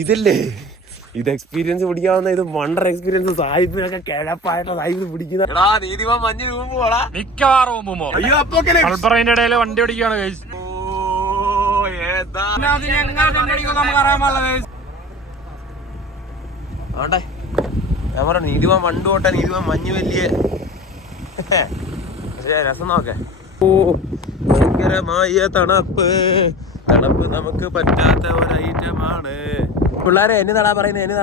ഇതല്ലേ ഇത് എക്സ്പീരിയൻസ് പിടിക്കാവുന്ന ഇത് വണ്ടർ എക്സ്പീരിയൻസ്. സാഹിബിനൊക്കെ കിഴപ്പായിട്ട് സാഹിബ് പിടിക്കുന്ന നീതിമാൻ മഞ്ഞ് രൂപോടാ മിക്കവാറും ഇടയിൽ വണ്ടി ഓടിക്കുകയാണ്. ആട്ടെ ഞാൻ പറഞ്ഞു നീതിമാൻ വണ്ട് പോട്ടെ, നീതിമാൻ മഞ്ഞ് വലിയ പക്ഷേ രസം നോക്കെ. ഓ ഭയങ്കരമായ തണുപ്പ്, തണുപ്പ് നമുക്ക് പറ്റാത്ത ഒരൈറ്റമാണ്. പിള്ളേരെ എന്നെ നടാ പറയുന്നേ ഇവിടെ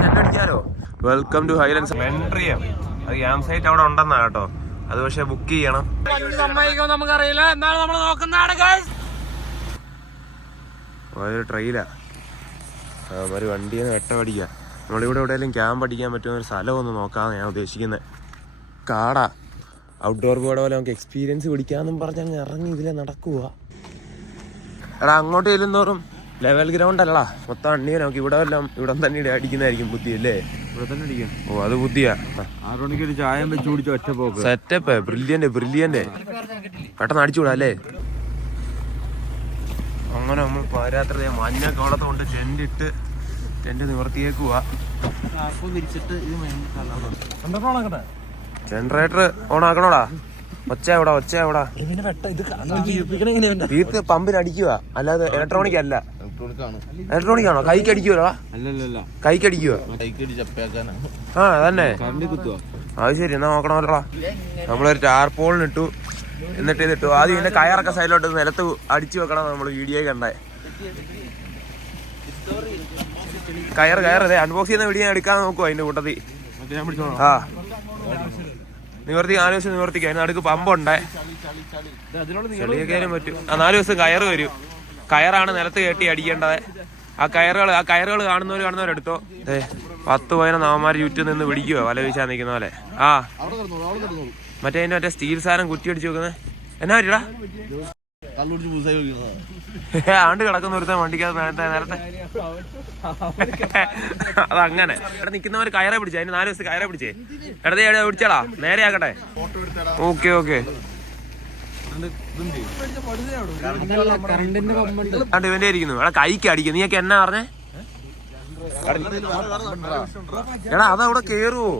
ടെന്റ് അടിച്ചാലോ. വെൽക്കം ടു ഹൈലൻഡ്സ് മെൻട്രിയം. അത് ക്യാമ്പ് സൈറ്റ് അവിടെ ഉണ്ടെന്നാ കേട്ടോ. അത് പക്ഷെ ബുക്ക് ചെയ്യണം. നമുക്കറിയില്ല, എന്താണ് നമ്മൾ നോക്കുന്നതാണ്. ഒരു ട്രെയിലാ ഒരു വണ്ടിയിൽ നിന്ന് വെട്ട പഠിക്കുക. നമ്മളിവിടെ എവിടെയെങ്കിലും ക്യാമ്പ് അടിക്കാൻ പറ്റുന്ന ഒരു സ്ഥലം ഒന്ന് നോക്കാമെന്ന് ഞാൻ ഉദ്ദേശിക്കുന്നത്. കാടാ, ഔട്ട്ഡോർ ബോർഡ് പോലെ നമുക്ക് എക്സ്പീരിയൻസ് പിടിക്കാമെന്നും പറഞ്ഞ് അങ്ങ് ഇറങ്ങി ഇതിലെ നടക്കുക. എടാ അങ്ങോട്ട് ചെല്ലുന്നോറും ലെവൽ ഗ്രൗണ്ട് അല്ലടാ, മൊത്തം അണ്ണിയെ നമുക്ക് ഇവിടെ എല്ലാം ഇവിടെ തന്നെ അടിക്കുന്നതായിരിക്കും ബുദ്ധി അല്ലേ? ഇവിടെ തന്നെ അടിക്കാം. ഓ അത് ബുദ്ധിയാ. 6 മണിക്ക് ഒരു ചായം വെച്ച് കുടിച്ച് ഒറ്റ പോക്ക്. സെറ്റപ്പ്, ബ്രില്യന്റ് പെട്ടെന്ന് അടിച്ചുകൂടാ അല്ലേ? അങ്ങനെ നമ്മൾ പാരാത്രി മഞ്ഞ കോളത്തോണ്ട് ടെന്റ് നിവർത്തിയേക്കുക. ജനറേറ്റർ ഓൺ ആക്കണോടാ. ഒച്ച എവിടാ തീർത്ത് പമ്പിന് അടിക്കുക, അല്ലാതെ ഇലക്ട്രോണിക് അല്ല. ഇലക്ട്രോണിക് ആണോ? കൈക്കടിക്കുവോ? കൈക്കടിക്കുക. ആ അതന്നെ, അത് ശരി. എന്നാ നോക്കണമല്ലോടാ. നമ്മളൊരു ടാർപോളിനിട്ടു, എന്നിട്ട് ഇതിട്ടു. ആദ്യം ഇതിന്റെ കയറൊക്കെ സൈഡിലോട്ട് നിലത്ത് അടിച്ചു വെക്കണം. നമ്മൾ വീഡിയോ കണ്ടേ കയറ് അൺബോക്സ് ചെയ്യുന്ന വീഡിയോ എടുക്കാൻ നോക്കുവോ അതിന്റെ കൂട്ടത്തിൽ. ആ നിവർത്തിക്കാം. അതിന് അടുക്ക് പമ്പുണ്ടേ, ചെളിയൊക്കെ പറ്റും. 4 ദിവസം കയറ് വരും. കയറാണ് നിലത്ത് കയറ്റി അടിക്കേണ്ടത്. ആ കയറുകൾ കാണുന്നവരെടുത്തോ. 10-15 നവന്മാർ ചുറ്റും നിന്ന് പിടിക്കുവോ വല വീശാൻ നിൽക്കുന്ന പോലെ. ആ മറ്റേ സ്റ്റീൽ സാധനം കുറ്റി അടിച്ചു വെക്കുന്നത് എന്നാ പറ്റിടാ? ആണ്ട് കിടക്കുന്ന ഒരുത്തൻ വണ്ടിക്കകത്ത് നേരത്തെ അതങ്ങനെ. ഇവിടെ നിൽക്കുന്നവർ കയറെ പിടിച്ചേ, അതിന് 4 ദിവസം കയറെ പിടിച്ചേ. ഇടതേ പിടിച്ചാടാ, നേരെ ആക്കട്ടെ. ഓക്കെ കണ്ട് ഇവന്റെ ഇരിക്കുന്നു. എടാ കൈക്ക് അടിക്കും. നീയൊക്കെ എന്നാ പറഞ്ഞേ? എടാ അതവിടെ കേറുവോ?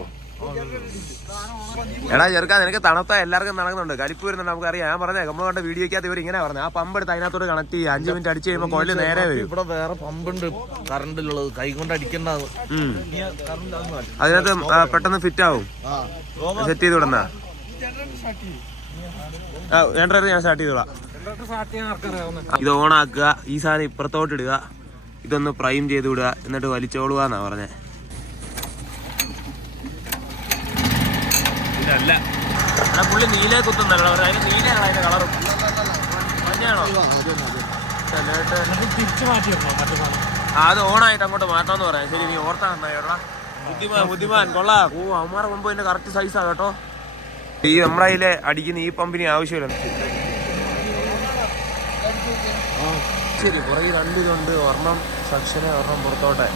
എടാ ചെറുക്കാ, നിനക്ക് തണുത്ത എല്ലാവർക്കും നടക്കുന്നുണ്ട്, കലിപ്പ് വരുന്നുണ്ട്, നമുക്കറിയാം. ഞാൻ പറഞ്ഞേ നമ്മൾ കണ്ട വീഡിയോക്കകത്ത് ഇവർ ഇങ്ങനെ പറഞ്ഞു. ആ പമ്പ് എടുത്ത് അതിനകത്തോട് കണക്ട് ചെയ്യുക. 5 മിനിറ്റ് അടിച്ചു കഴിയുമ്പോൾ കൊല്ല് നേരെ വരും. ഇവിടെ വേറെ പമ്പുണ്ട് കറണ്ടിലുള്ളത്, കൈ കൊണ്ട് അടിക്കേണ്ടത്. അതിനകത്ത് പെട്ടെന്ന് ഫിറ്റ് ആവും. സെറ്റ് ചെയ്ത് വിടുന്ന ജനറേറ്റർ ഞാൻ സ്റ്റാർട്ട് ചെയ്തോളാം. ഇത് ഓണാക്കുക, ഈ സാധനം ഇപ്പുറത്തോട്ട് ഇടുക, ഇതൊന്ന് പ്രൈം ചെയ്ത് വിടുക, എന്നിട്ട് വലിച്ചോളുക എന്നാ പറഞ്ഞേ. ഇതല്ല പുള്ളി നീല കുത്തുന്നല്ലോ, അതിന് നീലയാണ് അതിന്റെ കളറും. മഞ്ഞാണോ? തിരിച്ചു മാറ്റി അത് ഓണായിട്ട് അങ്ങോട്ട് മാറ്റാന്ന് പറയാം. ശരി, നീ ഓർത്താ നന്നായിട്ടാ. ബുദ്ധിമാൻ കൊള്ളാം. ഓ അമ്മാരെ മുമ്പ് ഇതിന്റെ കറക്റ്റ് സൈസാ കേട്ടോ. ഈ നമ്മുടെ അതിലെ അടിക്കുന്ന ഈ പമ്പിന് ആവശ്യമില്ല. ശരി, പുറകെ 2 ഇതുണ്ട്. ഒരെണ്ണം സെക്ഷന്, ഒരെണ്ണം പുറത്തോട്ടെ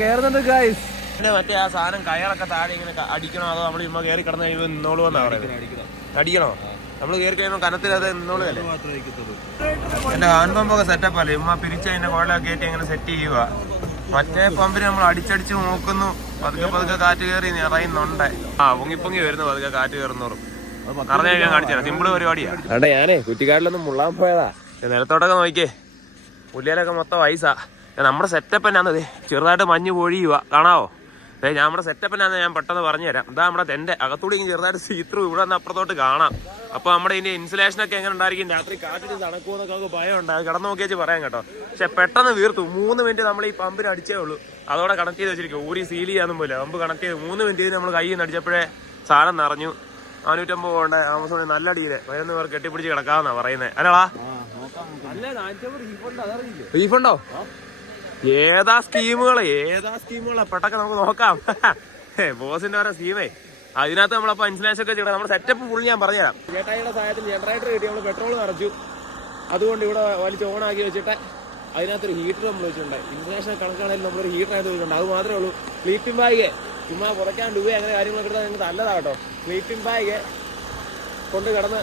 കേറുന്നുണ്ട് ഗൈസ്. പിന്നെ മറ്റേ ആ സാധനം കയറൊക്കെ താഴെ ഇങ്ങനെ അടിക്കണോ, അതോ നമ്മൾ ചുമ്മാ കയറി കിടന്ന് കഴിയുമ്പോൾ നിന്നോളൂ എന്നാ പറയുന്നത്? അടിക്കണോ? നമ്മൾ കയറി കഴിയുമ്പോൾ കനത്തിൽ അത് നിന്നോളൂ അല്ലേ? എന്റെ ഹാൻഡ് പമ്പൊക്കെ സെറ്റപ്പ് അല്ലേ? ചുമ്മാ പിരിച്ച് അതിന്റെ കുഴലൊക്കെ കയറ്റി അങ്ങനെ സെറ്റ് ചെയ്യുക. മറ്റേ പമ്പിന് നമ്മൾ അടിച്ചടിച്ച് നോക്കുന്നു, പതുക്കെ കാറ്റ് കയറി നിറയുന്നുണ്ട്. ആ പൊങ്ങി വരുന്നു പതുക്കെ കാറ്റ് കയറുന്നോറും. അറിഞ്ഞ ഞാൻ കാണിച്ചു സിമ്പിൾ പരിപാടിയാ. അതെ, ഞാനേ കുറ്റിക്കാട്ടിലൊന്നും മുള്ളാൻ പോയതാ. നിലത്തോട്ടൊക്കെ നോക്കിയേ, പുല്ലിലൊക്കെ മൊത്തം വയസ്സാ. നമ്മുടെ സെറ്റപ്പ് എന്നാന്നത് ചെറുതായിട്ട് മഞ്ഞ് പൊഴിയുക, കാണാവോ? നമ്മുടെ സെറ്റപ്പ് എന്നാന്ന് ഞാൻ പെട്ടെന്ന് പറഞ്ഞു തരാം. ഇതാ നമ്മുടെ ടെന്റ് അകത്തൂടി ചെറുതായിട്ട് സീത്രൂ, ഇവിടെ നിന്ന് അപ്പുറത്തോട്ട് കാണാം. അപ്പൊ നമ്മുടെ ഇതിന്റെ ഇൻസുലേഷനൊക്കെ എങ്ങനെ ഉണ്ടായിരിക്കും, രാത്രി കാറ്റിട്ട് തണുക്കുമെന്നൊക്കെ നമുക്ക് ഭയം ഉണ്ട്. അത് കിടന്നു നോക്കിയേച്ച് പറയാം കേട്ടോ. പക്ഷെ പെട്ടെന്ന് വീർത്തു. 3 മിനിറ്റ് നമ്മൾ ഈ പമ്പിന് അടിച്ചേ ഉള്ളൂ. അതോടെ കണക്ട് ചെയ്ത് വെച്ചിരിക്കും. ഊരി സീൽ ചെയ്യാനും പോലെ പമ്പ് കണക്ട് ചെയ്ത് 3 മിനിറ്റ് നമ്മൾ കയ്യിൽ നിന്ന് അടിച്ചപ്പോഴേ സാധനം നിറഞ്ഞു. 450 പോകേണ്ട ആമസോണിൽ നല്ല അടിയില് 11 പേർ കെട്ടിപ്പിടിച്ച് കിടക്കാമെന്നാ പറയുന്നത്. അല്ലടാ റീഫണ്ടോ? ഏതാ സ്കീമുകളാ പെട്ടൊക്കെ നമുക്ക് നോക്കാം. ബോസിന്റെ ഓരോ സ്കീമേ. അതിനകത്ത് നമ്മളപ്പോ ഇൻസുലേഷൻ ഒക്കെ ചെയ്യണം. നമ്മുടെ സെറ്റപ്പ് ഫുൾ ഞാൻ പറഞ്ഞുതരാം. ചേട്ടായിയുടെ സഹായത്തിൽ ജനറേറ്റർ കിട്ടി, നമ്മൾ പെട്രോൾ നിറച്ചു. അതുകൊണ്ട് ഇവിടെ വലിച്ച് ഓണാക്കി വെച്ചിട്ട് അതിനകത്തൊരു ഹീറ്റർ നമ്മൾ വെച്ചിട്ടുണ്ട്. ഇൻസുലേഷൻ കണക്കാണെങ്കിലും നമ്മളൊരു ഹീറ്റർ ആയിട്ട് വെച്ചിട്ടുണ്ട്. അത് മാത്രമേ ഉള്ളൂ. സ്ലീപ്പിംഗ് ബാഗ് ചുമ്മാ കുറയ്ക്കാൻ രൂപ അങ്ങനെ കാര്യങ്ങളൊക്കെ എടുത്താൽ നിങ്ങൾക്ക് നല്ലതാ കേട്ടോ. സ്ലീപ്പിംഗ് ബാഗ് കൊണ്ട് കിടന്ന്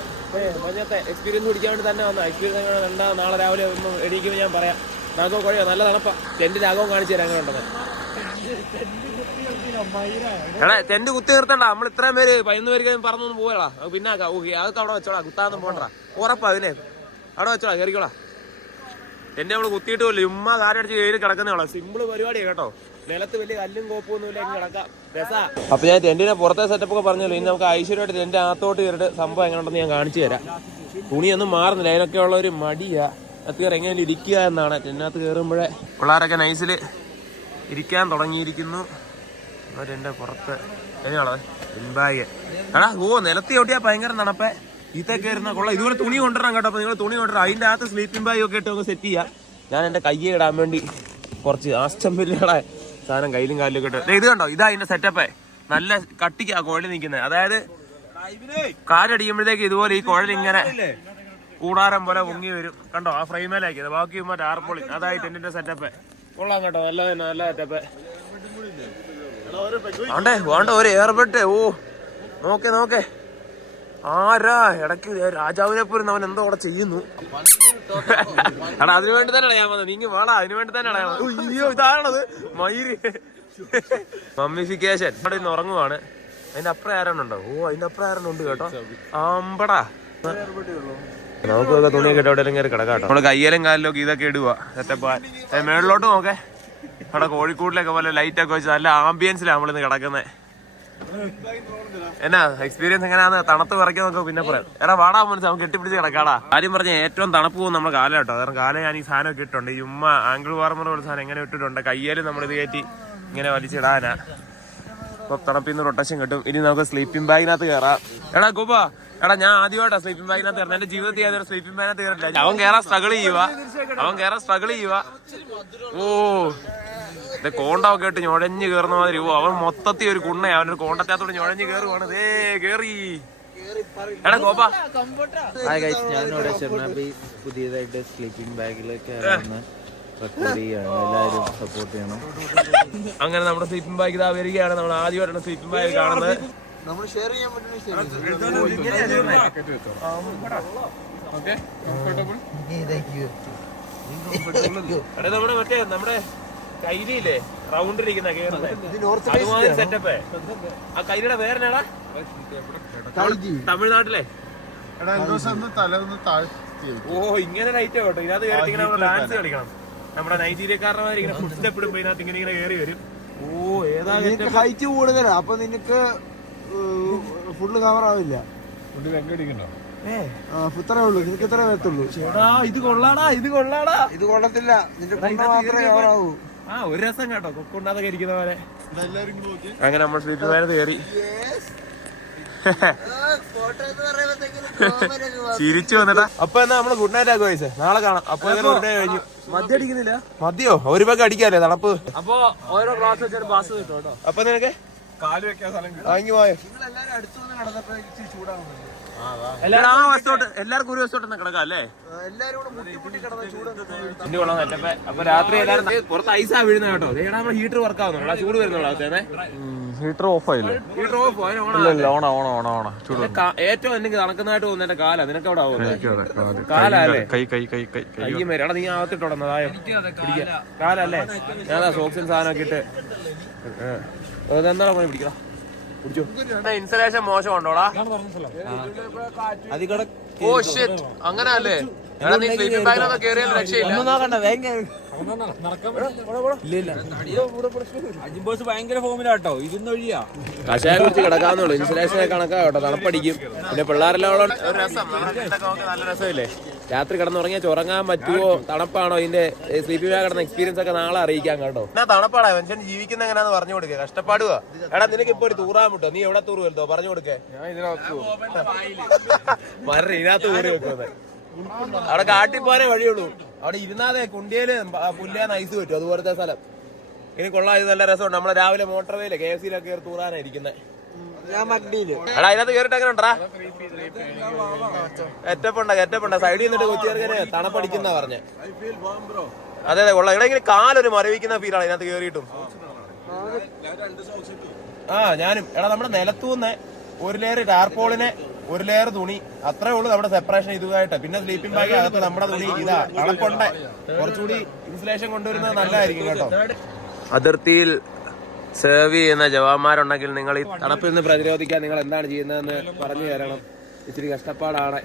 മഞ്ഞത്തെ എക്സ്പീരിയൻസ് പിടിക്കാൻ വേണ്ടി തന്നെ വന്ന എക്സ്പീരിയൻസ് കണ്ടാ നാളെ രാവിലെ ഒന്ന് എണീക്കുമ്പോൾ ഞാൻ പറയാം. രാഘവ കുഴയോ നല്ല തണുപ്പാ. ടെന്റ് രാഘവം കാണിച്ചു തരാൻ അങ്ങനെ ഉണ്ടെന്ന്. എടാ ടെന്റ് കുത്തി നിർത്തണ്ട, നമ്മൾ ഇത്രയും പേര് 11 പേര് കഴിഞ്ഞ് പറഞ്ഞൊന്നും പോയടാ. പിന്നെ അതൊക്കെ അവിടെ വെച്ചോളാ, കുത്താന്നും പോകണ്ടാ. ഉറപ്പാ അതിനെ അവിടെ വെച്ചോളാ, കയറിക്കോളാ. ടെന്റ് നമ്മള് കുത്തിയിട്ട് പോലും ഉമ്മ കാരടിച്ച് കയറി കിടക്കുന്നോളാം. സിമ്പിള് പരിപാടിയാ കേട്ടോ. നിലത്ത് വലിയ കല്ലും കോപ്പൊന്നും ഇല്ല, കിടക്കാം രസാ. അപ്പൊ ഞാൻ ടെന്റിനെ പുറത്തെ സെറ്റപ്പ് ഒക്കെ പറഞ്ഞല്ലോ. ഇനി നമുക്ക് ഐശ്വര്യമായിട്ട് ടെന്റ് അകത്തോട്ട് കയറിയിട്ട് സംഭവം എങ്ങനെയുണ്ടെന്ന് ഞാൻ കാണിച്ചു തരാം. തുണിയൊന്നും മാറുന്നില്ല, അതിനൊക്കെ ഉള്ള ഒരു മടിയാ. അത് കയറി എങ്ങനെ ഇരിക്കുക എന്നാണ്. ടെന്റിനകത്ത് കയറുമ്പോഴേ പിള്ളേരൊക്കെ നൈസിൽ ഇരിക്കാൻ തുടങ്ങിയിരിക്കുന്നു. ടെന്റെ പുറത്ത് എങ്ങനെയാണത് പിൻബാഗ് എടാ. നിലത്തി ഓട്ടിയാ ഭയങ്കര തണുപ്പേ. ഈത്തൊക്കെ ഇരുന്ന കൊള്ളാം. ഇതുപോലെ തുണി കൊണ്ടുവരണം കേട്ടോ. അപ്പൊ നിങ്ങൾ തുണി കൊണ്ടുവരാം. അതിന്റെ അകത്ത് സ്ലീപ്പിംഗ് ബാഗ് ഒക്കെ ഇട്ട് നമുക്ക് സെറ്റ് ചെയ്യാം. ഞാൻ എന്റെ കയ്യെ ഇടാൻ വേണ്ടി കുറച്ച് ആസ്റ്റംബില്ലുകളെ സാധനം കയ്യിലും കാലിലും ഇട്ട്. ഇത് കണ്ടോ, ഇതാ അതിന്റെ സെറ്റപ്പേ. നല്ല കട്ടിക്കാ കുഴൽ നിൽക്കുന്നത്. അതായത് കാലടിക്കുമ്പോഴത്തേക്ക് ഇതുപോലെ ഈ കുഴൽ ഇങ്ങനെ കൂടാരം പോലെ പൊങ്ങി വരും. കണ്ടോ ആ ഫ്രെയിമേലാക്കിയത്. ബാക്കി മറ്റേ ആർപ്പൊളി. അതായിട്ട് എന്റെ സെറ്റപ്പേ കൊള്ളാം കേട്ടോ. നല്ല സെറ്റപ്പേ. വേണ്ട ഒരു എയർബെഡ്. നോക്കേ ആരാ ഇടയ്ക്ക് രാജാവിനെ പോലും അവൻ എന്തോ അവിടെ ചെയ്യുന്നു. എടാ അതിനു വേണ്ടി തന്നെയാണ് ഞാൻ വന്നത്. നീങ്ങി വേടാ, അതിനു വേണ്ടി തന്നെയാണ് ഞാൻ വന്നത്. അയ്യോ ഇതാണത് മയിര് മമ്മിഫിക്കേഷൻ. അവിടെ ഇന്ന് ഉറങ്ങുവാണ്. അതിന്റെ അപ്പുറം ആരാണുണ്ടോ? അതിന്റെ അപ്പുറം ആരാണുണ്ട് കേട്ടോ. ആമ്പടാ നമുക്കൊക്കെ തുണിയൊക്കെ ഇട്ട് എവിടെയെങ്കിലും കയറി കിടക്കാം കേട്ടോ. നമ്മള് കയ്യിലും കാലിലൊക്കെ ഇതൊക്കെ ഇടുക സെറ്റപ്പ്. മേളിലോട്ട് നോക്കേ. അവിടെ കോഴിക്കോടിലൊക്കെ പോലെ ലൈറ്റൊക്കെ വെച്ച് നല്ല ആംബിയൻസിലാണ് നമ്മളിന്ന് കിടക്കുന്നത്. എന്നാ എക്സ്പീരിയൻസ് എങ്ങനെയാന്ന് തണുത്ത് വിറയ്ക്കാൻ നോക്കുക പിന്നെ പറയാം. എടാ വാടാ മനസ്സിൽ നമുക്ക് കെട്ടിപ്പിടിച്ച് കിടക്കാടാ. കാര്യം പറഞ്ഞ ഏറ്റവും തണുപ്പ് പോകും നമ്മുടെ കാലം കേട്ടോ. കാരണം കാലം ഞാൻ ഈ സാധനം ഇട്ടുണ്ട്. ഈ ഉമ്മ ആംഗിൾ വാർമർ പോലെ സാധനം എങ്ങനെ ഇട്ടിട്ടുണ്ട്. കയ്യേലും നമ്മളിത് കയറ്റി ഇങ്ങനെ വലിച്ചിടാനാ. ഇപ്പൊ തണുപ്പിന്ന് റൊട്ടേഷൻ കിട്ടും. ഇനി നമുക്ക് സ്ലീപ്പിംഗ് ബാഗിനകത്ത് കയറാം. എടാ ഗോപാ, എടാ ഞാൻ ആദ്യമായിട്ടാ സ്ലീപ്പിംഗ് ബാഗിനകത്ത് കയറുന്നത്. എന്റെ ജീവിതത്തിൽ യാതൊരു സ്ലീപ്പിംഗ് ബാഗിനകത്ത് കയറില്ല. അവൻ കയറാൻ സ്ട്രഗിൾ ചെയ്യുക. കോണ്ടൊക്കെ ഇട്ട് ഞൊഴഞ്ഞ് കയറുന്ന മാതിരി. അവൻ മൊത്തത്തിൽ ഒരു കുണ്ണയാ. അവനൊരു കോണ്ടത്താത്തോട് ഞൊഴഞ്ഞ് കയറുവാണ്. കേറി എടാ ഗോപാ. ഞാനിവിടെ ഷെർണാബി പുതിയതായിട്ട് സ്ലീപ്പിംഗ് ബാഗിലേക്ക് റെക്കോർഡ് ചെയ്യാണ്. എല്ലാവരും സപ്പോർട്ട് ചെയ്യണം. അങ്ങനെ നമ്മുടെ സ്ലീപ്പിംഗ് ബാഗ് ഇതാ വരികയാണ്. നമ്മൾ ആദ്യമായിട്ടാണ് സ്ലീപ്പിംഗ് ബാഗ് കാണുന്നത്. നമ്മൾ ഷെയർ ചെയ്യാൻ നമ്മുടെ കൈലില്ലേ റൗണ്ടിരിക്കുന്ന അതുമാതിരി സെറ്റപ്പ്. ആ കൈലിയുടെ പേരെന്നാടാ? തമിഴ്നാട്ടിലെ ഇങ്ങനെ ലൈറ്റ് കേട്ടോ. ഇതിനകത്ത് കയറിട്ട് ഇങ്ങനെ ഡാൻസ് കളിക്കണം. നമ്മുടെ നൈജീരിയക്കാരന്മാർ ഇങ്ങനെ ഫുഡ് സ്റ്റെപ്പ് ഇടുമ്പോ ഇതിനകത്ത് ഇങ്ങനെ കയറി വരും. ഏതാ ഹൈറ്റ് കൂടുതലാ. അപ്പൊ നിനക്ക് ഫുള്ള് കവർ ആവില്ല. ഇത്രേ ഉള്ളൂ. നിനക്ക് ഇത്രേ വരത്തുള്ളൂ. ഇത് കൊള്ളാടാ. ഇത് കൊള്ളത്തില്ല. നിന്റെ മാത്രമേ കവർ ആവൂ. ഒരു രസം കേട്ടോ. കൊക്കൊണ്ടാതെ ഇരിക്കുന്ന പോലെ. അങ്ങനെ നമ്മൾ സ്ലീപ്പിംഗ് ബാഗിനകത്ത് കയറി ചിരിച്ചു വന്നിട്ടാ. അപ്പൊ എന്നാ നമ്മള് ഗുഡ് നൈറ്റ് ആക്കുക വയസ്സേ. നാളെ കാണാം. അപ്പൊ കഴിഞ്ഞു. മദ്യം അടിക്കുന്നില്ല. മദ്യോ ഒരു പാക്ക് അടിക്കാല്ലേ തണുപ്പ്. അപ്പൊ ഓരോ ക്ലാസ് വെച്ചാൽ പാസ് കിട്ടും കേട്ടോ. അപ്പൊ നിനക്ക് കാല് വെക്കാൻ സ്ഥലം പോയോ? എല്ലാരും ആ വശത്തോട്ട് എല്ലാവർക്കും ഒരു വശത്തോട്ട് കിടക്കാം അല്ലേ? എന്റെ കൊള്ളാൻ നല്ലപ്പോ. അപ്പൊ രാത്രി എല്ലാരും പുറത്ത് ഐസാ വീഴുന്ന കേട്ടോ. നമ്മുടെ ഹീറ്റർ വർക്ക് ആവുന്നുള്ളൂ. ചൂട് വരുന്നുള്ളൂ. ഹീറ്റർ ഓഫ് ആയില്ലേ? Heater of. ഏറ്റവും എനിക്ക് തണുക്കുന്നതായിട്ട് തോന്നുന്നു എന്റെ കാല. നിനക്ക് അവിടെ ആവുന്നത് കാലല്ലേ? കൈ മേരാ. നീ അകത്തിട്ടോടന്നതായോ കാലല്ലേ? ഞാനാ സോക്സിൻ സാധനമൊക്കെ ഇട്ട് എന്താ പിടിക്കണം. ഇൻസ്റ്റലേഷൻ മോശം ഉണ്ടോടാ? അങ്ങനെ അല്ലേ? നീ സ്ലീപ്പിംഗ് ബാഗിനൊക്കെ കേറിയാൽ രക്ഷയില്ല. ഭയങ്കര ഫോമിലാട്ടോ. ഇതൊന്നും ഒഴിയാ കഷായം കുറിച്ച് കിടക്കാന്നുള്ളൂ. ഇൻസ്റ്റലേഷനെ കണക്കാ കേട്ടോ. തണുപ്പടിക്കും. പിന്നെ പിള്ളേരെല്ലാം ഒരു രസം. നല്ല രസമില്ലേ? രാത്രി കിടന്നുറങ്ങിയാൽ ഉറങ്ങാൻ പറ്റുമോ തണുപ്പാണോ ഇതിന്റെ സ്ലീപ്പിംഗ് ബാഗ് കിടന്ന എക്സ്പീരിയൻസ് ഒക്കെ നാളെ അറിയിക്കാം കേട്ടോ. എന്നാ തണുപ്പാടാ മനുഷ്യൻ ജീവിക്കുന്ന എങ്ങനെയാന്ന് പറഞ്ഞു കൊടുക്കുക. കഷ്ടപ്പാടുക. എടാ നിനക്ക് ഇപ്പൊ ഒരു തൂറാൻ വിട്ടോ. നീ എവിടെ തൂറ് വരുത്തോ പറഞ്ഞു കൊടുക്കേ. മരം ഇതിനകത്ത് ഊറി വെക്കുന്നത്. അവിടെ കാട്ടിപ്പോനെ വഴിയുള്ളൂ. അവിടെ ഇരുന്നാതെ കുണ്ടിയില് പുല്ലാന്ന് ഐസ് പറ്റും. അതുപോലത്തെ സ്ഥലം. ഇനി കൊള്ളാം. ഇത് നല്ല രസമുണ്ട്. നമ്മളെ രാവിലെ മോട്ടോർവേയില് KFC-ലൊക്കെ കയറി തൂറാനായിരിക്കുന്നത്. എടാ അതിനകത്ത് കേറിട്ട് അങ്ങനെ ഉണ്ടാ ഗെറ്റപ്പുണ്ട സൈഡിൽ നിന്നിട്ട് കൊച്ചിയർക്കനെ തണുപ്പടിക്കുന്ന പറഞ്ഞ. അതെ കൊള്ളാം. ഇവിടെ ഇങ്ങനെ കാലൊരു മരവിക്കുന്ന ഫീലാണ് ഇതിനകത്ത് കേറിയിട്ടും. ഞാനും. എടാ നമ്മുടെ നിലത്തൂന്ന് ഒരു ലെയർ ടാർപോളിനെ ഒരു ലെയർ തുണി അത്രേ ഉള്ളൂ നമ്മുടെ സെപ്പറേഷൻ ഇതുമായിട്ട്. പിന്നെ സ്ലീപ്പിംഗ് ബാഗ് അകത്ത് നമ്മുടെ തുണി ഇതാ തണുപ്പുണ്ട്. കുറച്ചുകൂടി ഇൻസുലേഷൻ കൊണ്ടുവരുന്നത് നല്ലതായിരിക്കും കേട്ടോ. അതിർത്തിയിൽ സേവ് ചെയ്യുന്ന ജവാന്മാരുണ്ടെങ്കിൽ നിങ്ങൾ ഈ തണുപ്പിൽ നിന്ന് പ്രതിരോധിക്കാൻ നിങ്ങൾ എന്താണ് ചെയ്യുന്നതെന്ന് പറഞ്ഞു തരണം. ഇച്ചിരി കഷ്ടപ്പാടാണ്.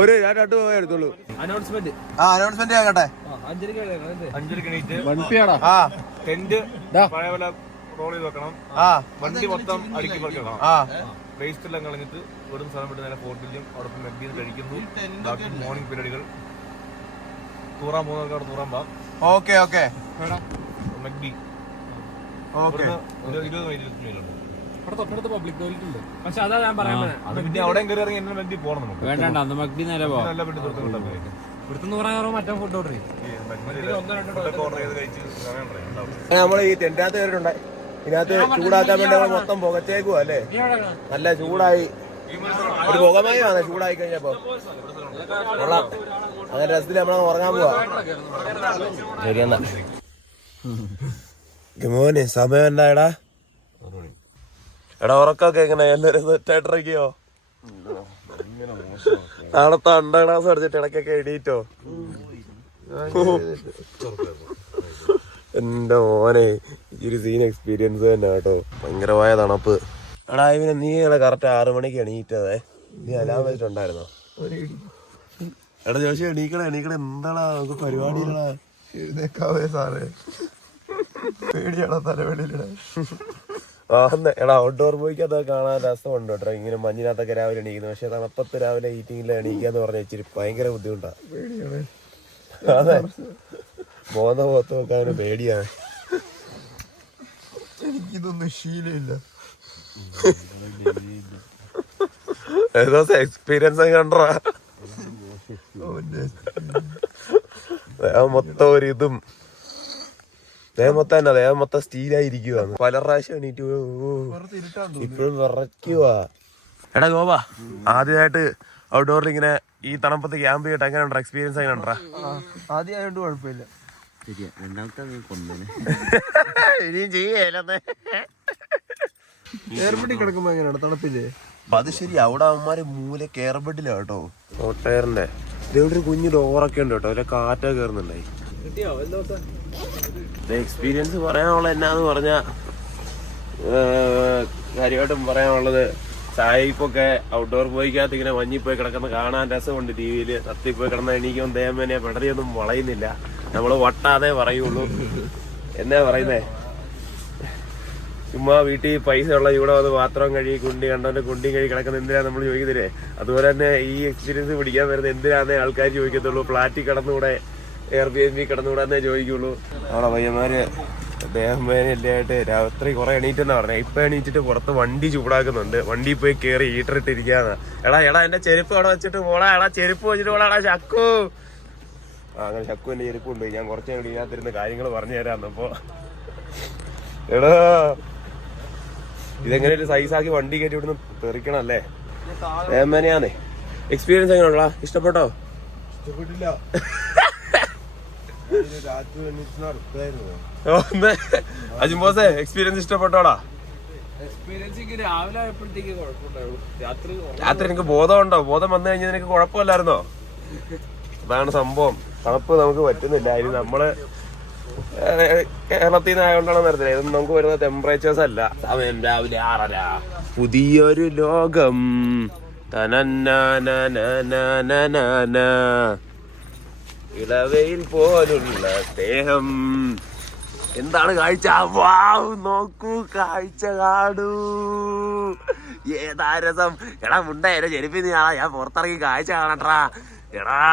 ഒരു ഞാൻ 2 പോയേ എടുത്തുള്ളൂ. അനൗൺസ്മെന്റ് ആകട്ടെ. ടെന്റ് പഴയ പോലെ റോൾ ചെയ്ത് വെക്കണം. വണ്ടി മൊത്തം അടുക്കി പറിക്കണം. വേസ്റ്റ് എല്ലാം കളഞ്ഞിട്ട് വെറും സ്ഥലം വിട്ട് നേരെ ഫോർട്ടിലും അവിടെ മെഗ്ഡിന്ന് കഴിക്കുന്നു. ബാക്കി മോർണിംഗ് പരിപാടികൾ. തൂറാൻ പോകുന്നവർക്ക് അവിടെ തൂറാൻ പോവാം. ഓക്കെ ഓക്കെ മെഗ്ഡി 20 മൈലുണ്ട്. പബ്ലിക് ടോയ്ലറ്റ് ഉണ്ട്. പക്ഷെ അതാ ഞാൻ പറയാൻ പിന്നെ അവിടെയും കയറി ഇറങ്ങി എന്നെ മെഗ്ഡി പോകണം. നമുക്ക് വേണ്ട മഗ്ഡി നേരെ പോവാം. നല്ല വീട്ടിൽ ഇവിടുത്തെ മറ്റേ ഫുഡ് ഓർഡർ ചെയ്യും. നമ്മൾ ഈ ടെന്റിനകത്ത് കയറിയിട്ടുണ്ട്. ഇതിനകത്ത് ചൂടാക്കാൻ വേണ്ടി നമ്മൾ മൊത്തം പുകച്ചേക്കുവാ അല്ലേ. നല്ല ചൂടായി. ഒരു പുകമായി വന്നേ ചൂടായി കഴിഞ്ഞപ്പോ. കൊള്ളാം. അങ്ങനെ രസത്തിൽ നമ്മൾ ഉറങ്ങാൻ പോവാ. ശരിയെന്നാ മോനെ സമയം എന്തായടാ? എടാ ഉറക്കൊക്കെ എങ്ങനെ എല്ലാരും സെറ്റായിട്ടിറക്കിയോ? നാളത്തെ 2ാം ക്ലാസ് പഠിച്ചിട്ട് ഇടയ്ക്കൊക്കെ എണീറ്റോ? എന്റെ മോനെ ഈ ഒരു സീൻ എക്സ്പീരിയൻസ് തന്നെ കേട്ടോ. ഭയങ്കരമായ തണുപ്പ്. എടാ ഇവനെ നീ കറക്റ്റ് 6 മണിക്ക് എണീറ്റതേ. നീ അലാം വെച്ചിട്ടുണ്ടായിരുന്നോ? എടാ ചോദിച്ചു എണീക്കണേ എന്താടാ നമുക്ക് പരിപാടികളാ? എഴുന്നേക്കാവേ സാറേ. പേടിയാണോ തലവേടിയിലൂടെ? എടാ ഔട്ട്ഡോർ ബോയ്ക്ക് അതൊക്കെ കാണാൻ രസമുണ്ട് കേട്ടോ. ഇങ്ങനെ മഞ്ഞിനകത്തൊക്കെ രാവിലെ എണീക്കുന്നു. പക്ഷെ തണുപ്പത്ത് രാവിലെ ഈറ്റിങ്ങിൽ എണീക്കാന്ന് പറഞ്ഞാൽ ഇച്ചിരി ഭയങ്കര ബുദ്ധിമുട്ടാ. അതെ മോന്ന പോത്ത് നോക്കാൻ പേടിയാണ്. എനിക്കിതൊന്നും ശീലമില്ല. ഏതോ എക്സ്പീരിയൻസ് കണ്ടാ മൊത്തം ഒരു ഇതും ദേഹം മൊത്തം തന്നെ ദേഹം മൊത്തം സ്റ്റീലായിരിക്കുവാന്ന്. പല പ്രാവശ്യം എണീറ്റ് ഇപ്പോഴും വിറയ്ക്കുവാ. എടാ ഗോപാ ആദ്യമായിട്ട് ഔട്ട്ഡോറിൽ ഇങ്ങനെ ഈ തണുപ്പത്ത് ക്യാമ്പ് ചെയ്തിട്ട് എങ്ങനെ ഉണ്ടോ? എക്സ്പീരിയൻസ് എങ്ങനെ ഉണ്ടാ? ആദ്യമായിട്ട് കുഴപ്പമില്ല. ഇനിയും ചെയ്യല്ലേ എയർബെഡിൽ കിടക്കുമ്പോ എങ്ങനെയാണ് തണുപ്പില്ലേ? അത് ശരി. അവിടെ അവന്മാര് മൂല കെയർബെഡിലാ കേട്ടോ. ടയറിന്റെ ഇവിടെ ഒരു കുഞ്ഞു ഡോറൊക്കെ ഉണ്ട് കേട്ടോ. അതിലെ കാറ്റൊക്കെ കയറുന്നുണ്ടായി. എക്സ്പീരിയൻസ് പറയാനുള്ള എന്നാന്ന് പറഞ്ഞാ കാര്യമായിട്ടും പറയാനുള്ളത് സായിപ്പൊക്കെ ഔട്ട്ഡോർ പോയിക്കകത്ത് ഇങ്ങനെ മഞ്ഞിപ്പോയി കിടക്കുന്ന കാണാൻ രസമുണ്ട്. ടിവിയില് തത്തിപ്പോയി കിടന്ന എണീക്കും ദേമനെ പെടറിയൊന്നും വളയുന്നില്ല. നമ്മള് വട്ടാതെ പറയുള്ളൂ. എന്നാ പറയുന്നേ? ചുമ്മാ വീട്ടിൽ പൈസ ഉള്ള ഇവിടെ വന്ന് പാത്രം കഴുകി കുണ്ടി കണ്ടോന്റെ കുണ്ടി കഴുകി കിടക്കുന്ന എന്തിനാ നമ്മൾ ചോദിക്കുന്നില്ലേ? അതുപോലെ തന്നെ ഈ എക്സ്പീരിയൻസ് പിടിക്കാൻ വരുന്ന എന്തിനാന്നേ ആൾക്കാർ ചോദിക്കത്തുള്ളൂ. ഫ്ലാറ്റിൽ കിടന്നുകൂടെ Airbnb കിടന്നുകൂടാന്നേ ചോദിക്കുള്ളൂ. അവിടെ പയ്യന്മാര് ദേഹം വേനല്ലായിട്ട് രാത്രി കുറെ എണീറ്റെന്നാ പറഞ്ഞേ. ഇപ്പൊ എണീറ്റിട്ട് പുറത്ത് വണ്ടി ചൂടാക്കുന്നുണ്ട്. വണ്ടി പോയി കയറി ഹീറ്റർ ഇട്ടിരിക്കാന്ന്. എടാ എന്റെ ചെരുപ്പ് അവിടെ വെച്ചിട്ട് പോടാ. ചെരുപ്പ് വെച്ചിട്ട് പോടാ ശക്കു. അങ്ങനെ ശക്കു എന്റെ ചെരുപ്പ് ഉണ്ട്. ഞാൻ കുറച്ച് ഇതിനകത്തിരുന്ന് കാര്യങ്ങൾ പറഞ്ഞു തരാന്നപ്പോ എടാ ഇതെങ്ങനെ ഒരു സൈസാക്കി വണ്ടി കയറ്റി ഇവിടുന്ന് തെറിക്കണം അല്ലേ? ഏമനെയാന്നേ. എക്സ്പീരിയൻസ് എങ്ങനെയുള്ള? ഇഷ്ടപ്പെട്ടോ? ഇഷ്ടപ്പെട്ടില്ല. അജിംബോസേ എക്സ്പീരിയൻസ് ഇഷ്ടപ്പെട്ടോടാ? രാത്രി എനിക്ക് ബോധമുണ്ടോ? ബോധം വന്നു കഴിഞ്ഞാൽ നിനക്ക് കുഴപ്പമില്ലായിരുന്നോ? അതാണ് സംഭവം. തണുപ്പ് നമുക്ക് പറ്റുന്നില്ല. ഇനി നമ്മള് കേരളത്തിൽ നിന്ന് ആയതുകൊണ്ടാണ് നടത്തില്ല. ഇതൊന്നും നമുക്ക് വരുന്ന ടെമ്പറേച്ചേഴ്സ് അല്ല. സമയം രാവിലെ 6:30. പുതിയൊരു ലോകം. ഇളവയിൽ പോലുള്ള സ്നേഹം. എന്താണ് കാഴ്ച? വാവ് നോക്കൂ കാഴ്ച കാണൂ. ഏതാ രസം. എടാ മുണ്ടേരെ ചെരുപ്പിന്ന് കാണാ. ഞാൻ പുറത്തിറങ്ങി കാഴ്ച കാണട്ടാ. എടാ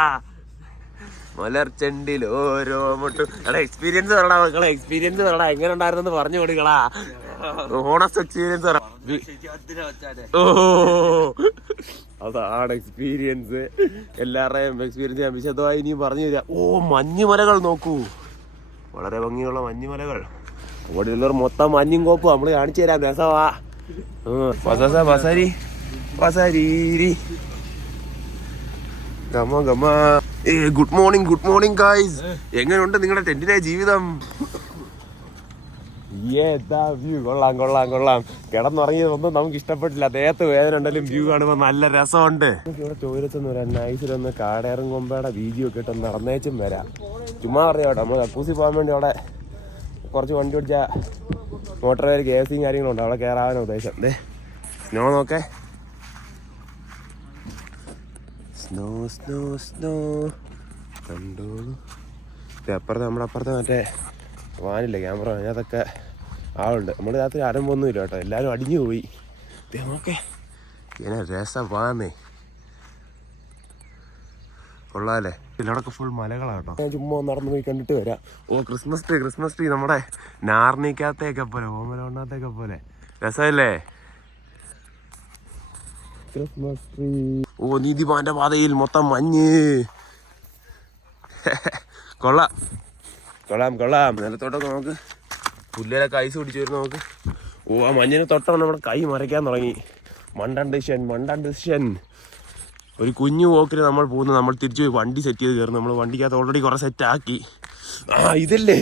മലർച്ചെണ്ടിൽ ഓരോ മുട്ടും. എടാ എക്സ്പീരിയൻസ് പറയടാ മക്കളെ. എക്സ്പീരിയൻസ് പറയടാ. എങ്ങനെ ഉണ്ടായിരുന്നെന്ന് പറഞ്ഞു കൊടുക്കളാ. ഓണസ്റ്റ് എക്സ്പീരിയൻസ് പറ. ഓ അതാണ് എക്സ്പീരിയൻസ്. എല്ലാവരുടെയും എക്സ്പീരിയൻസ് ഞാൻ വിശദമായി ഇനിയും പറഞ്ഞു തരാം. ഓ മഞ്ഞുമലകൾ നോക്കൂ. വളരെ ഭംഗിയുള്ള മഞ്ഞുമലകൾ. അവിടെ മൊത്തം മഞ്ഞും കോപ്പും നമ്മള് കാണിച്ചു തരാം. രസവാ. ബസാരി ഗമ ഗമ. Good morning guys. എങ്ങനെയുണ്ട് നിങ്ങളുടെ ടെന്റിലെ ജീവിതം? വ്യൂ കൊള്ളാം. കിടന്നുറങ്ങിയതൊന്നും നമുക്ക് ഇഷ്ടപ്പെട്ടില്ല. ദേഹത്ത് വേദന ഉണ്ടെങ്കിലും വ്യൂ കാണുമ്പോൾ നല്ല രസമുണ്ട്. ഇവിടെ ചോരത്തൊന്നും വരാം. നൈസിലൊന്ന് കാടേറും കൊമ്പയുടെ വീഡിയോ ഒക്കെ ഇട്ട് നടന്നേച്ചും വരാം. ചുമ്മാ പറയാം കേട്ടോ, നമ്മൾ കക്കൂസി പോകാൻ വേണ്ടി അവിടെ കുറച്ച് വണ്ടി ഓടിച്ച മോട്ടോർ വേര് കേസിയും കാര്യങ്ങളുണ്ട്. അവിടെ കയറാനാണ് ഉദ്ദേശം. സ്നോ നോക്കേ, സ്നോ കണ്ടോളൂ. അപ്പുറത്ത് നമ്മുടെ അപ്പുറത്തെ മറ്റേ വാനില്ലേ ക്യാമറ, അതിനകത്തൊക്കെ ആളുണ്ട്. നമ്മൾ രാത്രി ആരംഭമൊന്നുമില്ല കേട്ടോ, എല്ലാവരും അടിഞ്ഞു പോയി. നോക്കേ ഇങ്ങനെ രസമാന്നേ, കൊള്ളാല്ലേ. ഇതിലൂടെയൊക്കെ ഫുൾ മലകളാട്ടോ. ഞാൻ ചുമ്മാ നടന്നു പോയി കണ്ടിട്ട് വരാം. ക്രിസ്മസ് ട്രീ നമ്മുടെ നാർണിക്കകത്തേക്കെ പോലെ, ഓമലോണ്ണാത്തേക്കെ പോലെ രസമല്ലേ ക്രിസ്മസ് ട്രീ. നീതിമാന്റെ പാതയിൽ മൊത്തം മഞ്ഞ്. കൊള്ളാം. നിലത്തോട്ടൊക്കെ നമുക്ക് പുല്ലിലൊക്കെ ഐസ് പിടിച്ചു വരുന്ന നമുക്ക്. ആ മഞ്ഞിനെ തൊട്ടാണ് നമ്മുടെ കൈ മറയ്ക്കാൻ തുടങ്ങി. മണ്ടൻ. ഒരു കുഞ്ഞു പോക്കിൽ നമ്മൾ പോകുന്നു. നമ്മൾ തിരിച്ചു പോയി വണ്ടി സെറ്റ് ചെയ്ത് കയറുന്നു. നമ്മൾ വണ്ടിക്കകത്ത് ഓൾറെഡി കുറേ സെറ്റാക്കി. ഇതല്ലേ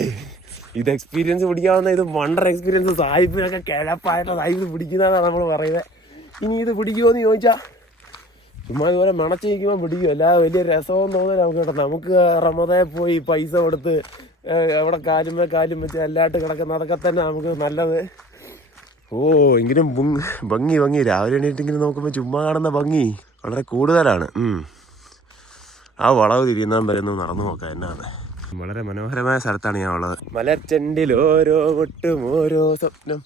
ഇത് എക്സ്പീരിയൻസ് പിടിക്കാവുന്ന, ഇത് വണ്ടർ എക്സ്പീരിയൻസ്. സായിപ്പിനൊക്കെ കിഴപ്പായിട്ട് സായിപ്പ് പിടിക്കുന്നതാണ് നമ്മൾ പറയുന്നത്. ഇനി ഇത് പിടിക്കുമോ എന്ന് ചോദിച്ചാൽ ചുമ്മാ ഇതുപോലെ മണച്ചിരിക്കുമ്പോൾ പിടിക്കും. അല്ലാതെ വലിയ രസമെന്ന് തോന്നില്ല നമുക്ക് കേട്ടോ. നമുക്ക് റമദയെ പോയി പൈസ കൊടുത്ത് അവിടെ കാലും വെച്ച് എല്ലായിട്ട് കിടക്കുന്ന അതൊക്കെ തന്നെ നമുക്ക് നല്ലത്. എങ്കിലും ഭംഗി രാവിലെ എണീറ്റിങ്ങനെ നോക്കുമ്പോൾ ചുമ്മാ കാണുന്ന ഭംഗി വളരെ കൂടുതലാണ്. ആ വളവ് തിരിയുന്നവൻ വരെ ഒന്ന് നടന്നു നോക്കാം എന്നാണ്. വളരെ മനോഹരമായ സ്ഥലത്താണ് ഞാൻ ഉള്ളത്. മലർച്ചെണ്ടിൽ ഓരോ ഒട്ടും ഓരോ സ്വപ്നം.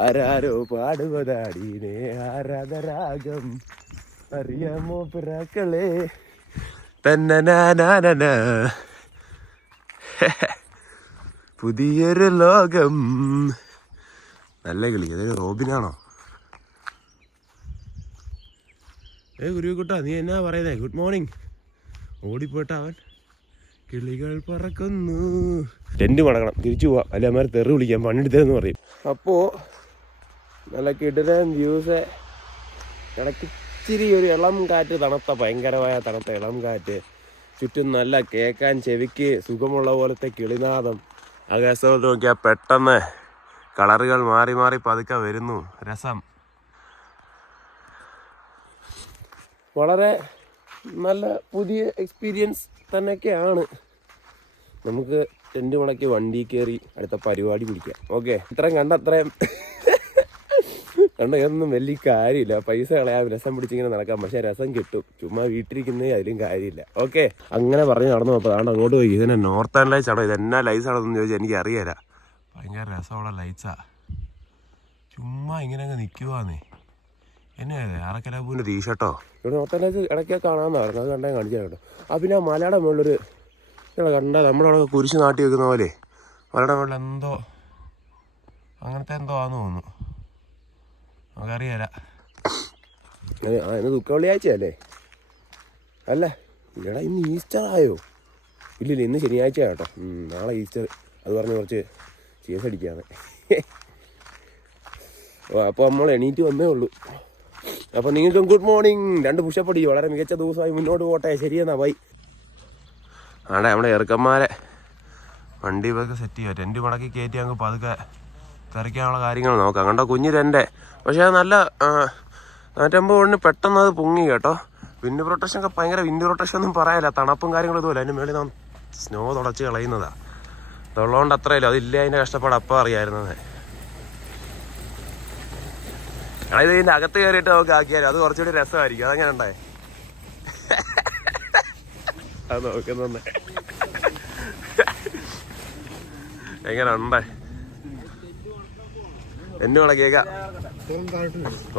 ആരാരോ പാടുവതാടീനെ ആരാധരാഗം അറിയാമോ പിറാക്കളെ തന്നനാന പുതിയൊരു ലോകം. നല്ല കിളി. അതൊരു റോബിനാണോ? ഗുരുക്കുട്ടാ, നീ എന്നാ പറയുന്നേ? Good morning. ഓടിപ്പോട്ട അവൻ. കിളികൾ പറക്കുന്നു. ടെന്റ് മടക്കണം, തിരിച്ചു പോവാം. അല്ലെ അമ്മ തെറി വിളിക്കാം, പണിയെടുത്തതെന്ന് പറയും. അപ്പോൾ നല്ല കിടിലൻ വ്യൂസ്. ഇടയ്ക്ക് ഇച്ചിരി ഒരു ഇളം കാറ്റ്, ഭയങ്കരമായ തണുത്ത ഇളം കാറ്റ്. ചുറ്റും നല്ല കേൾക്കാൻ ചെവിക്ക് സുഖമുള്ള പോലത്തെ കിളിനാദം. ആകാശത്തോട്ട് നോക്കിയാൽ പെട്ടെന്ന് കളറുകൾ മാറി പതുക്കെ വരുന്നു. രസം. വളരെ നല്ല പുതിയ എക്സ്പീരിയൻസ് തന്നെയൊക്കെയാണ്. നമുക്ക് ടെൻറ്റ് മുടക്കി വണ്ടി കയറി അടുത്ത പരിപാടി പിടിക്കാം. ഓക്കെ, ഇത്രയും കണ്ടത്രയും ഇതൊന്നും വലിയ കാര്യമില്ല. പൈസ കളയാം, രസം പിടിച്ചിങ്ങനെ നടക്കാം. പക്ഷെ രസം കിട്ടും. ചുമ്മാ വീട്ടിലിരിക്കുന്നേ അതിലും കാര്യമില്ല. ഓക്കെ, അങ്ങനെ പറഞ്ഞ് നടന്നു. അപ്പോൾ അതുകൊണ്ട് അങ്ങോട്ട് പോയി. ഇതിനെ നോർത്തേൺ ലൈറ്റ്സ് ആണോ, ഇതെന്നാ ലൈറ്റ്സ് ആണോന്ന് ചോദിച്ചാൽ എനിക്ക് അറിയില്ല. ഭയങ്കര രസമുള്ള ലൈറ്റ്സാ. ചുമ്മാ ഇങ്ങനെ അങ്ങ് നിൽക്കുവാന്നേ. എന്നെ അറക്കലാപ്പൂവിൻ്റെ ടീഷർട്ടോ. ഇവിടെ നോർത്തേൺ ലൈറ്റ്സ് ഇടയ്ക്കൊക്കെ കാണാമെന്നാണ് പറഞ്ഞത്. അത് കണ്ടേ കാണിച്ചാൽ കേട്ടോ. പിന്നെ ആ മലയുടെ മുകളിലൊരു കണ്ട നമ്മുടെ അവിടെ കുരിശ് നാട്ടി വെക്കുന്ന പോലെ മലയുടെ മുകളിൽ എന്തോ അങ്ങനത്തെ എന്തോ ആണെന്ന് തോന്നുന്നു. നമുക്കറിയാല. ഇന്ന് ദുഃഖ വെള്ളിയാഴ്ചയല്ലേ? അല്ല ഇവിടെ ഇന്ന് ഈസ്റ്റർ ആയോ? ഇല്ലില്ല, ഇന്ന് ശനിയാഴ്ച കേട്ടോ. നാളെ ഈസ്റ്റർ. അത് പറഞ്ഞ് കുറച്ച് ചീസ് അടിക്കുകയാണ്. അപ്പോൾ നമ്മൾ എണീറ്റ് വന്നേ ഉള്ളൂ. അപ്പോൾ നിങ്ങൾക്കും ഗുഡ് മോർണിംഗ്. 2 പുഷപ്പ് അടിക്കും. വളരെ മികച്ച ദിവസമായി മുന്നോട്ട് പോട്ടെ. ശരിയെന്നാ ബൈ. ആടെ നമ്മുടെ ചെറുക്കന്മാരെ വണ്ടി ഇതൊക്കെ സെറ്റ് ചെയ്യുക. ടെൻറ്റ് മടക്കി കയറ്റി അങ്ങ് പതുക്കെ കറിക്കാനുള്ള കാര്യങ്ങൾ നോക്കാം. കണ്ടോ കുഞ്ഞ് ടെൻറ്റ്. പക്ഷേ അത് നല്ല 150 പെട്ടെന്ന് അത് പൊങ്ങി കേട്ടോ. വിൻഡ് പ്രൊട്ടക്ഷൻ ഒക്കെ ഭയങ്കര വിൻഡ് പ്രൊട്ടക്ഷൻ ഒന്നും പറയാനില്ല. തണുപ്പും കാര്യങ്ങളും ഇതുപോലെ അതിൻ്റെ മേളിൽ സ്നോ തുടച്ച് കളയുന്നതാണ്. അതുള്ളതുകൊണ്ട് അത്രയില്ല. അതില്ല അതിൻ്റെ കഷ്ടപ്പാട് അപ്പം അറിയാമായിരുന്നത്. അതായത് ഇതിൻ്റെ അകത്ത് കയറിയിട്ട് നമുക്ക് ആക്കിയാലും അത് കുറച്ചുകൂടി രസമായിരിക്കും. അതങ്ങനെ ഉണ്ടായേ. അത് നോക്കുന്നേ എങ്ങനെ ഉണ്ടേ. എന്നെ മുടക്കിയേക്കാം.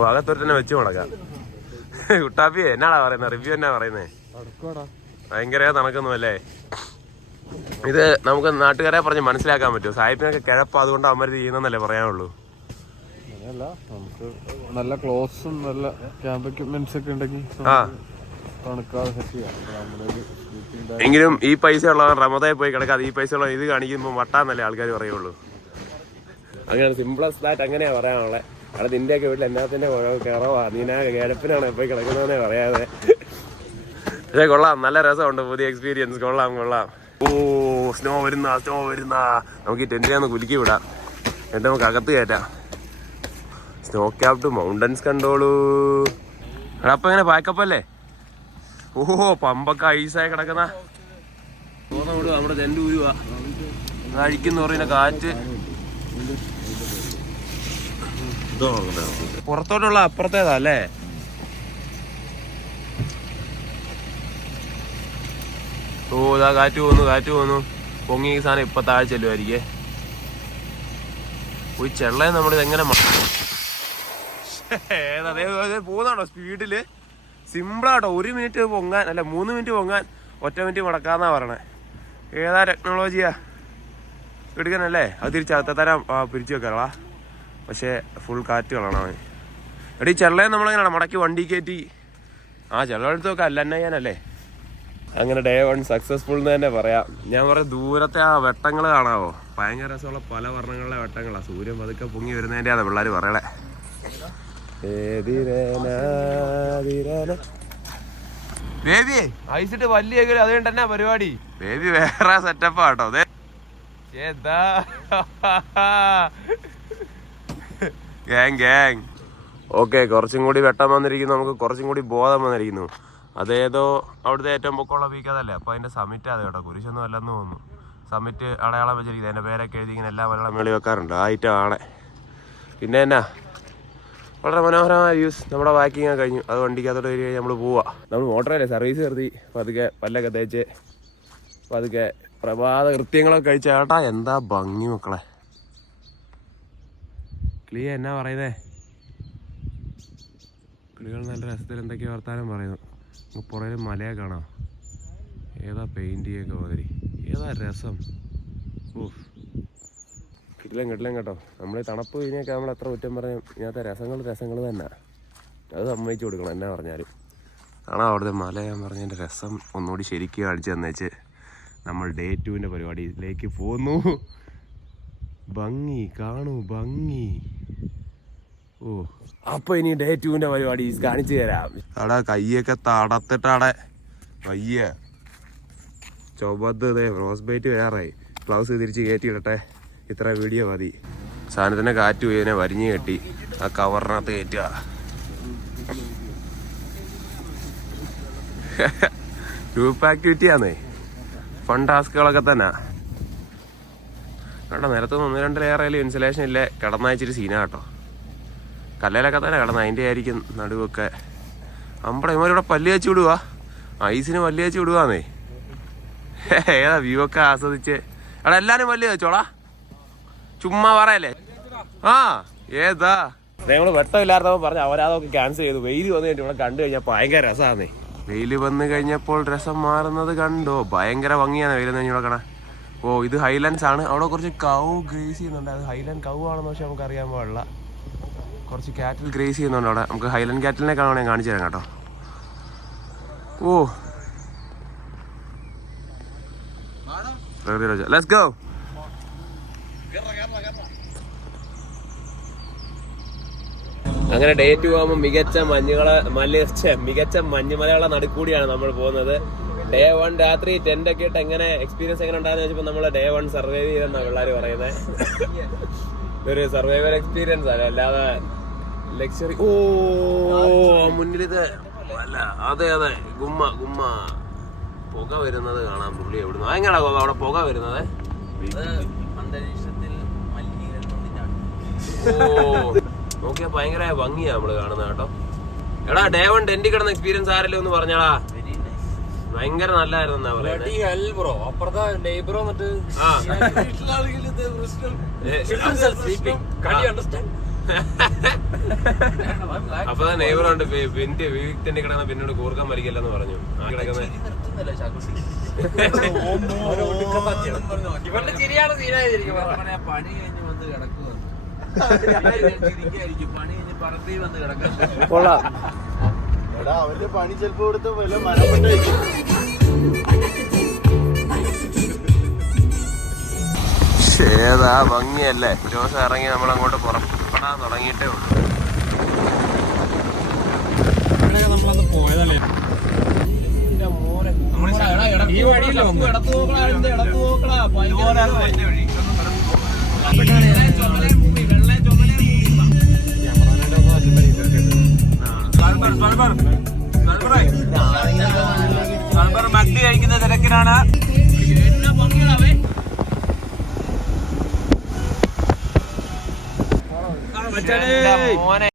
അകത്തൊരു തന്നെ വെച്ച് മുടക്കാം. കുട്ടാപ്പിയെ എന്നാടാ പറയുന്നത്? റിവ്യൂ എന്നാ പറയുന്നേ? ഭയങ്കര തണുക്കൊന്നും അല്ലേ? ഇത് നമുക്ക് നാട്ടുകാരെ പറഞ്ഞ് മനസ്സിലാക്കാൻ പറ്റുമോ? സാഹിബിനൊക്കെ കിഴപ്പം, അതുകൊണ്ട് അമ്മ ചെയ്യുന്നല്ലേ പറയാനുള്ളൂ. നമുക്ക് നല്ല ക്ലോസും നല്ല ക്യാമ്പ് എക്യുപ്മെന്റ്സ് ഒക്കെ ഉണ്ടെങ്കിൽ തണുക്കാതെ സെറ്റ് ചെയ്യാം. എങ്കിലും ഈ പൈസ ഉള്ളവൻ റമദയിൽ പോയി കിടക്കാതെ ഈ പൈസ ഉള്ളവൻ ഇത് കാണിക്കുമ്പോൾ വട്ടാന്നല്ലേ ആൾക്കാർ പറയുള്ളൂ. അങ്ങനെ സിമ്പിളസ് ദാറ്റ് അങ്ങനെയാ പറയാനുള്ളത്. അവിടെ നിന്റെയൊക്കെ വീട്ടിൽ എന്നാത്തിന്റെ കുറവാ, നീനാ കിടപ്പിനാണ് പോയി കിടക്കുന്നതെന്നേ പറയാതെ. പക്ഷേ കൊള്ളാം, നല്ല രസമുണ്ട്, പുതിയ എക്സ്പീരിയൻസ്. കൊള്ളാം. ഓ സ്നോ വരുന്ന നമുക്ക് ഈ ടെന്റിനെ കുലുക്കി വിടാം, എന്നിട്ട് നമുക്ക് അകത്ത് കയറ്റാം. സ്നോ ക്യാപ്ഡ് മൗണ്ടൻസ് കണ്ടോളൂ. എടാ അപ്പൊ എങ്ങനെ പാക്കപ്പല്ലേ? ഓഹോ പമ്പൊക്കെ ഐസായി കിടക്കുന്ന നമ്മുടെ ടെന്റ് ഊരുവാ, അഴിക്കുന്ന പറയുന്ന കാറ്റ്. പുറത്തോട്ടുള്ള അപ്പുറത്തേതാ അല്ലേ? ഓ ഇതാ കാറ്റ് പോകുന്നു. പൊങ്ങി ഈ സാധനം ഇപ്പൊ താഴെ ചെല്ലുമായിരിക്കേ. പോയി ചെള്ളയെ നമ്മളിത് എങ്ങനെ പോകുന്നുണ്ടോ സ്പീഡില്? സിമ്പിളാട്ടോ, 1 മിനിറ്റ് പൊങ്ങാൻ അല്ല 3 മിനിറ്റ് പൊങ്ങാൻ 1 മിനിറ്റ് മടക്കാന്നാ പറയണേ. ഏതാ ടെക്നോളജിയാ എടുക്കാനല്ലേ? അത് തിരിച്ചകത്തെ തരാം പിരിച്ചു വെക്കാറാ. പക്ഷേ ഫുൾ കാറ്റ് കളണം. എടീ ചെള്ളയെ നമ്മളെങ്ങനെയാണ് മടക്കി വണ്ടി കയറ്റി ചെള്ളെടുത്ത് വെക്കാം, അല്ല ചെയ്യാനല്ലേ. അങ്ങനെ ഡേ 1 സക്സസ്ഫുൾ എന്ന് തന്നെ പറയാം. ഞാൻ പറയാം, ദൂരത്തെ ആ വെട്ടങ്ങൾ കാണാവോ? ഭയങ്കര രസമുള്ള പല വർണ്ണങ്ങളിലെ വെട്ടങ്ങളാണ്. സൂര്യൻ പതുക്കെ പൊങ്ങി വരുന്നതിൻ്റെയാണ് പിള്ളേർ പറയണേ. ബേബി ഐസിട്ട് വലിയ അത് കണ്ടെന്നാ പരിപാടി? ബേബി വേറെ സെറ്റപ്പാ കേട്ടോ. അതെ ഗ്യാങ്. ഓക്കെ, കുറച്ചും കൂടി വെട്ടം വന്നിരിക്കുന്നു, നമുക്ക് കുറച്ചും കൂടി ബോധം വന്നിരിക്കുന്നു. അതേതോ അവിടുത്തെ ഏറ്റവും പൊക്കമുള്ള പീക്ക് അതല്ലേ? അപ്പോൾ അതിൻ്റെ സമ്മിറ്റ് അത് കേട്ടോ, കുരിശൊന്നും അല്ലെന്ന് തോന്നുന്നു. സമ്മിറ്റ് അടയാളം വെച്ചിരിക്കുന്നത്, അതിൻ്റെ പേരൊക്കെ എഴുതി ഇങ്ങനെ എല്ലാ വെള്ളം മേളി വെക്കാറുണ്ട്. ആ ഐറ്റം ആണ്. പിന്നെ എന്നാ വളരെ മനോഹരമായ വ്യൂസ്. നമ്മുടെ വാക്കിങ് കഴിഞ്ഞു, അത് വണ്ടിക്കകത്തോട്ട് വരിക കഴിഞ്ഞ് നമ്മൾ പോവാം. നമ്മൾ മോട്ടറല്ലേ സർവീസ് നിർത്തി പതുക്കെ പല്ലൊക്കെ തേച്ച് പതുക്കെ പ്രഭാത കൃത്യങ്ങളൊക്കെ കഴിച്ച ചേട്ടാ. എന്താ ഭംഗി മക്കളെ. കിളിയ എന്നാ പറയുന്നേ? കിളികൾ നല്ല രസത്തിൽ എന്തൊക്കെയോ വർത്താനം പറയുന്നു. നമുക്ക് പുറകിൽ മലയെ കാണാം, ഏതാ പെയിന്റ് ചെയ്യൊക്കെ മാതിരി. ഏതാ രസം. കിട്ടില്ല കേട്ടോ. നമ്മൾ തണുപ്പ് കഴിഞ്ഞൊക്കെ നമ്മൾ എത്ര കുറ്റം പറയാം, ഇതിനകത്തെ രസങ്ങൾ തന്നെ. അത് സമ്മതിച്ചു കൊടുക്കണം എന്നാ പറഞ്ഞാലും. കാണാം അവിടുത്തെ മല. ഞാൻ പറഞ്ഞതിൻ്റെ രസം ഒന്നുകൂടി ശരിക്കും കാണിച്ചു തന്നേച്ച് നമ്മൾ ഡേ 2 പരിപാടിയിലേക്ക് പോന്നു. ഭംഗി കാണൂ, ഭംഗി. അപ്പൊ ഇനി ഡേ 2 പരിപാടി കാണിച്ചു തരാം. അവിടെ കയ്യൊക്കെ തടത്തിട്ടവിടെ വയ്യ ചൊവ്വത്ത് റോസ് ബൈറ്റ് വരാറായി. ഗ്ലൗസ് തിരിച്ച് കയറ്റിയിടട്ടെ. ഇത്ര വീഡിയോ മതി. സാധനത്തിന് കാറ്റ് പോയി അതിനെ വരിഞ്ഞ് കെട്ടി ആ കവറിനകത്ത് കയറ്റുക. ഗ്രൂപ്പ് ആക്ടിവിറ്റിയാന്നേ, ഫൺ ടാസ്കുകളൊക്കെ തന്നെ കേട്ടോ. നിരത്തുനിന്ന് 1-2 ലെയറായാലും ഇൻസുലേഷൻ ഇല്ലേ, കിടന്നയച്ചിട്ട് സീന കേട്ടോ. കല്ലയിലൊക്കെ തന്നെ കിടന്ന, അതിൻ്റെ ആയിരിക്കും നടുവൊക്കെ. നമ്മുടെ ഇവരിവിടെ പല്ല് വെച്ച് വിടുക, ഐസിന് പല്ല് വെച്ച് വിടുവാന്നേ. ഏതാ വ്യൂ ഒക്കെ ആസ്വദിച്ച്. അവിടെ എല്ലാരും പല്ല് വെച്ചോളാ, ചുമ്മാ പറയല്ലേ. ഏതാ ഞങ്ങള് വെട്ടമില്ലാത്തപ്പോ പറഞ്ഞ അവരാതൊക്കെ ക്യാൻസൽ ചെയ്തു. വെയിൽ വന്നു കഴിഞ്ഞിട്ട് ഇവിടെ കണ്ടു കഴിഞ്ഞാൽ ഭയങ്കര രസമാന്നേ. വെയിൽ വന്നു കഴിഞ്ഞപ്പോൾ രസം മാറുന്നത് കണ്ടോ? ഭയങ്കര ഭംഗിയാണ് വെയിൽ ഇവിടെ കാണാൻ. ഇത് ഹൈലാൻഡ്സ് ആണ്. അവിടെ കുറച്ച് കൗ ഗ്രേസ് ചെയ്യുന്നുണ്ട്. അത് ഹൈലാൻഡ് കൗ ആണെന്ന് പക്ഷെ നമുക്ക് അറിയാൻ പാടില്ല. കുറച്ച് കാറ്റിൽ ഗ്രേസ് ചെയ്യുന്നുണ്ട് അവിടെ. നമുക്ക് ഹൈലാൻഡ് കാറ്റിലിനെ കാണാൻ കാണിച്ചു തരാം കേട്ടോ. Let's go. അങ്ങനെ ഡേ 2 ആകുമ്പോൾ മികച്ച മഞ്ഞുമലകളുടെ നടുക്കൂടിയാണ് നമ്മൾ പോകുന്നത്. ഡേ 1 രാത്രി ടെന്റൊക്കെ ഇട്ട് എങ്ങനെ എക്സ്പീരിയൻസ് എങ്ങനെ ഉണ്ടാകുന്ന വെച്ചപ്പോൾ നമ്മൾ ഡേ 1 സർവൈവ് ചെയ്തെന്നാണ് പിള്ളേർ പറയുന്നത്. ഒരു സർവൈവൽ എക്സ്പീരിയൻസ് ആണ്, അല്ലാതെ ലക്ഷറി. മുന്നിലിത് അല്ല. അതെ ഗുമ്മ പുക വരുന്നത് കാണാൻ. പുള്ളി എവിടുന്ന് എങ്ങനെയാ അവിടെ പുക വരുന്നത്? അന്തരീക്ഷത്തിൽ നോക്കിയാ ഭയങ്കര ഭംഗിയാ നമ്മള് കാണുന്നത് കേട്ടോ. എടാ ഡേ 1 ടെന്റിൽ കിടന്ന എക്സ്പീരിയൻസ് ആരല്ലോ ഒന്ന് പറഞ്ഞാടാ. ഭയങ്കര നല്ലായിരുന്നു പറയുന്നത്. അപ്പൊ നെയ്ബറുണ്ട് വീട്ടിന്റെ കിടന്ന പിന്നോട് കൂർക്കം വലിക്കല്ലെന്ന് പറഞ്ഞു. ആ കിടക്കുന്ന ഇവരുടെ ചിരിയാണ് സീനായിരിക്കും. പണി കഴിഞ്ഞ് വന്ന് കിടക്കുക, പണി കഴിഞ്ഞ് പറത്തി വന്ന് കിടക്കാം. കൊള്ളാം. അവരുടെ പണി ചിലപ്പോ കൊടുത്ത് വല്ല മരപ്പെട്ടായിരിക്കും. ഏതാ ഭംഗിയല്ലേ. ഒരു ദിവസം ഇറങ്ങി നമ്മളങ്ങോട്ട് പുറപ്പെടാം. കാണാൻ തുടങ്ങിയിട്ടേ ഉള്ളൂ. നമ്മളന്ന് പോയതല്ലേ ഈ വഴിയില്ല മത്തി കഴിക്കുന്ന തിരക്കിനാണ്. മോനെ